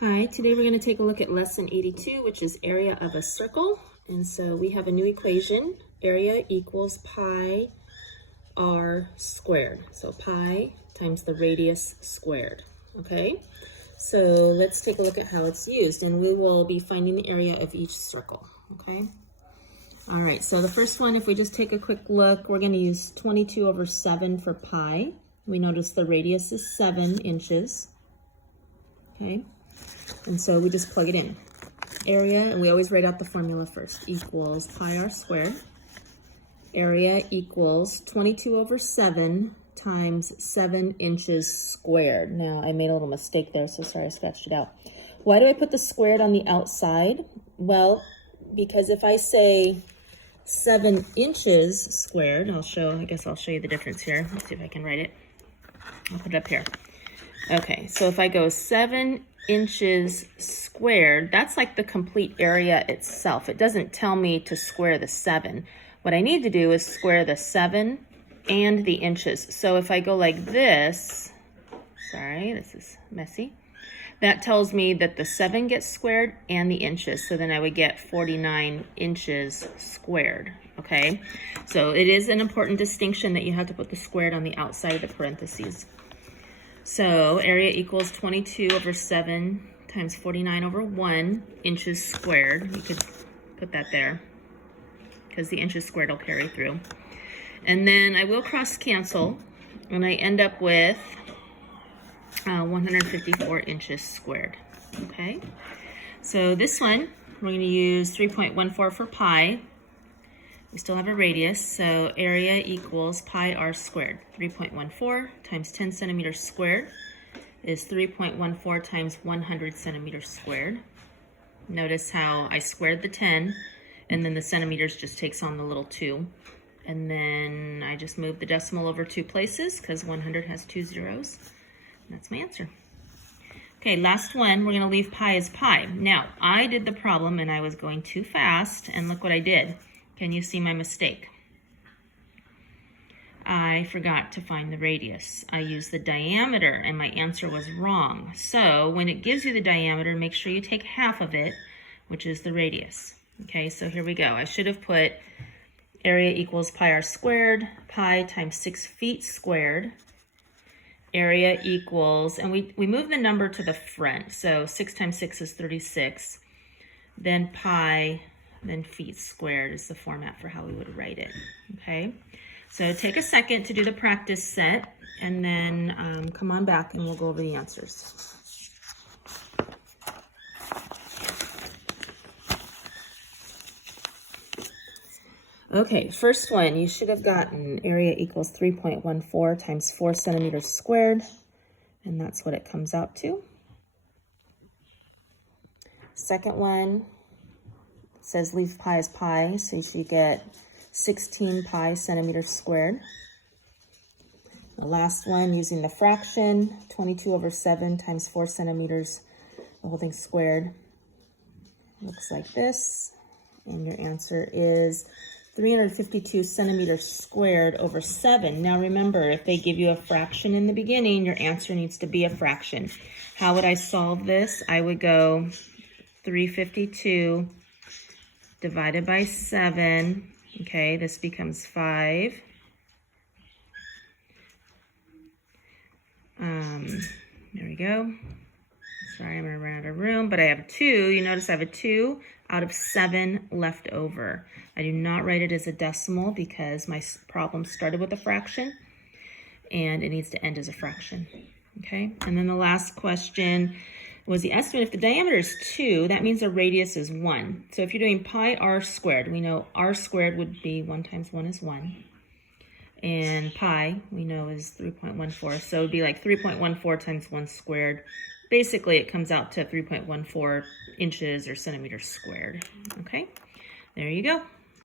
Hi, today we're going to take a look at lesson 82, which is area of a circle. And so we have a new equation, area equals pi r squared. So pi times the radius squared, okay? So let's take a look at how it's used, and we will be finding the area of each circle, okay? All right, so the first one, if we just take a quick look, we're going to use 22 over 7 for pi. We notice the radius is 7 inches, okay? And so we just plug it in. Area, and we always write out the formula first, equals pi r squared. Area equals 22 over 7 times 7 inches squared. Now, I made a little mistake there, so sorry I scratched it out. Why do I put the squared on the outside? Well, because if I say 7 inches squared, I guess I'll show you the difference here. Let's see if I can write it. I'll put it up here. Okay, so if I go 7 inches squared, that's like the complete area itself. It doesn't tell me to square the 7. What I need to do is square the 7 and the inches. So if I go like this, sorry, this is messy. That tells me that the 7 gets squared and the inches. So then I would get 49 inches squared, okay? So it is an important distinction that you have to put the squared on the outside of the parentheses. So area equals 22 over 7 times 49 over 1 inches squared. You could put that there because the inches squared will carry through. And then I will cross cancel, and I end up with 154 inches squared. Okay, so this one, we're going to use 3.14 for pi. We still have a radius, so area equals pi r squared. 3.14 times 10 centimeters squared is 3.14 times 100 centimeters squared. Notice how I squared the 10, and then the centimeters just takes on the little 2. And then I just moved the decimal over 2 places because 100 has 2 zeros. And that's my answer. Okay, last one, we're going to leave pi as pi. Now, I did the problem and I was going too fast, and look what I did. Can you see my mistake? I forgot to find the radius. I used the diameter and my answer was wrong. So when it gives you the diameter, make sure you take half of it, which is the radius. Okay, so here we go. I should have put area equals pi r squared, pi times 6 feet squared. Area equals, and we move the number to the front. So 6 times 6 is 36. Then pi, then feet squared is the format for how we would write it, okay? So take a second to do the practice set, and then come on back and we'll go over the answers. Okay, first one, you should have gotten area equals 3.14 times 4 centimeters squared, and that's what it comes out to. Second one, says leave pi as pi, so you should get 16 pi centimeters squared. The last one, using the fraction, 22 over 7 times 4 centimeters, the whole thing squared. Looks like this, and your answer is 352 centimeters squared over 7. Now remember, if they give you a fraction in the beginning, your answer needs to be a fraction. How would I solve this? I would go 352 divided by 7, okay, this becomes 5. There we go. Sorry, I'm gonna run out of room, but I have 2. You notice I have a 2 out of 7 left over. I do not write it as a decimal because my problem started with a fraction, and it needs to end as a fraction, okay? And then the last question was the estimate. If the diameter is 2, that means the radius is 1. So if you're doing pi r squared, we know r squared would be 1 times 1 is 1. And pi, we know, is 3.14. So it would be like 3.14 times 1 squared. Basically, it comes out to 3.14 inches or centimeters squared. Okay, there you go.